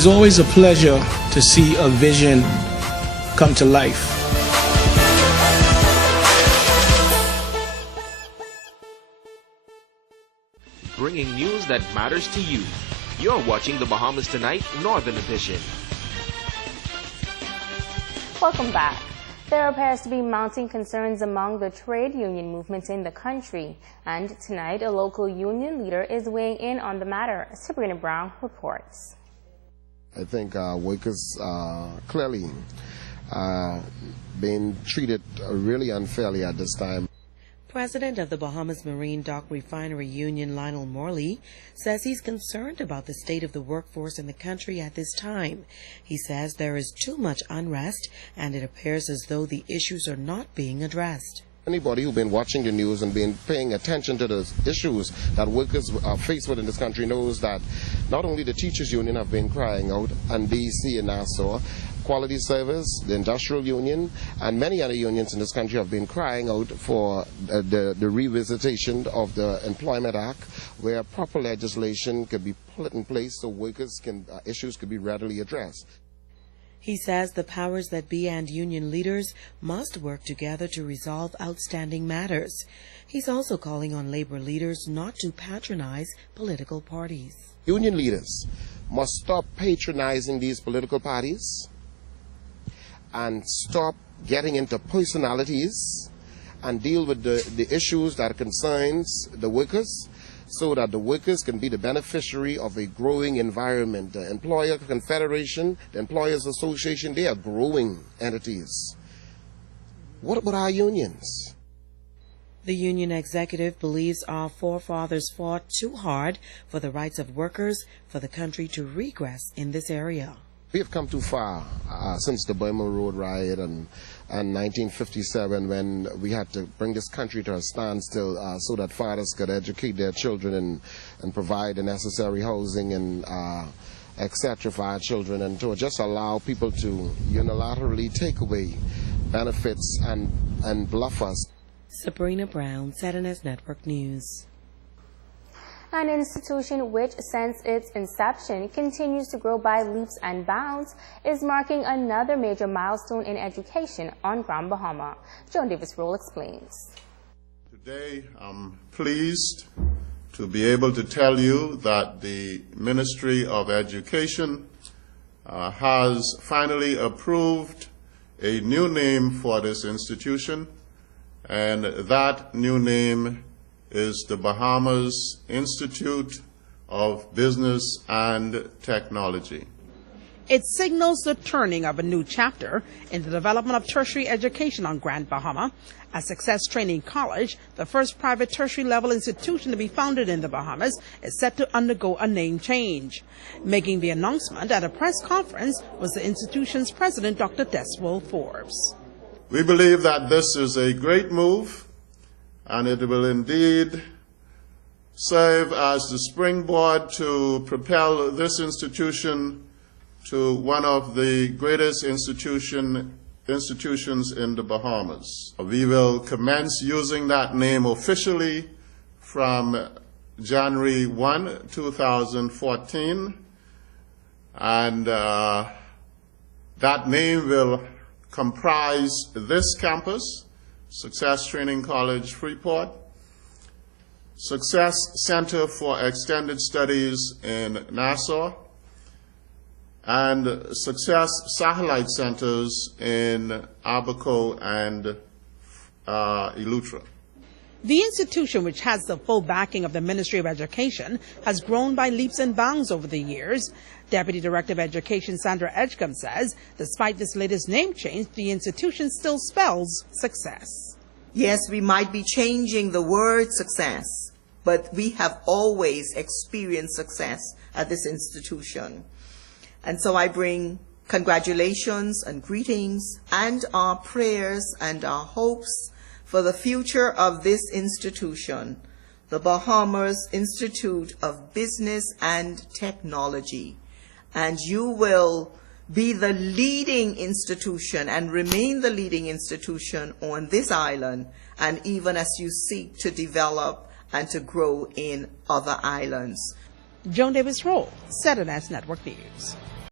It's always a pleasure to see a vision come to life. Bringing news that matters to you. You're watching the Bahamas Tonight Northern Edition. Welcome back. There appears to be mounting concerns among the trade union movement in the country. And tonight, a local union leader is weighing in on the matter. Sabrina Brown reports. I think workers clearly being treated really unfairly at this time. President of the Bahamas Marine Dock Refinery Union, Lionel Morley, says he's concerned about the state of the workforce in the country at this time. He says there is too much unrest, and it appears as though the issues are not being addressed. Anybody who's been watching the news and been paying attention to the issues that workers are faced with in this country knows that not only the teachers union have been crying out, and DC and Nassau, Quality Service, the Industrial Union, and many other unions in this country have been crying out for the revisitation of the Employment Act, where proper legislation could be put in place so workers issues could be readily addressed. He says the powers that be and union leaders must work together to resolve outstanding matters. He's also calling on labor leaders not to patronize political parties. Union leaders must stop patronizing these political parties and stop getting into personalities and deal with the issues that concerns the workers, so that the workers can be the beneficiary of a growing environment. The Employer Confederation, the Employers Association, they are growing entities. What about our unions? The union executive believes our forefathers fought too hard for the rights of workers for the country to regress in this area. We have come too far since the Burma Road riot and 1957, when we had to bring this country to a standstill so that fathers could educate their children and provide the necessary housing and etc. for our children, and to just allow people to unilaterally take away benefits and bluff us. Sabrina Brown, ZNS Network News. An institution which, since its inception, continues to grow by leaps and bounds, is marking another major milestone in education on Grand Bahama. Joan Davis-Roll explains. Today, I'm pleased to be able to tell you that the Ministry of Education has finally approved a new name for this institution, and that new name is the Bahamas Institute of Business and Technology. It signals the turning of a new chapter in the development of tertiary education on Grand Bahama. A Success Training College, the first private tertiary level institution to be founded in the Bahamas, is set to undergo a name change. Making the announcement at a press conference was the institution's president, Dr. Deswell Forbes. We believe that this is a great move, and it will indeed serve as the springboard to propel this institution to one of the greatest institutions in the Bahamas. We will commence using that name officially from January 1, 2014, and that name will comprise this campus, Success Training College, Freeport, Success Center for Extended Studies in Nassau, and Success Satellite Centers in Abaco and Eleuthera. The institution, which has the full backing of the Ministry of Education, has grown by leaps and bounds over the years. Deputy Director of Education Sandra Edgecombe says, despite this latest name change, the institution still spells success. Yes, we might be changing the word success, but we have always experienced success at this institution. And so I bring congratulations and greetings and our prayers and our hopes for the future of this institution, the Bahamas Institute of Business and Technology. And you will be the leading institution and remain the leading institution on this island, and even as you seek to develop and to grow in other islands. Joan Davis-Roll, ZNS Network News.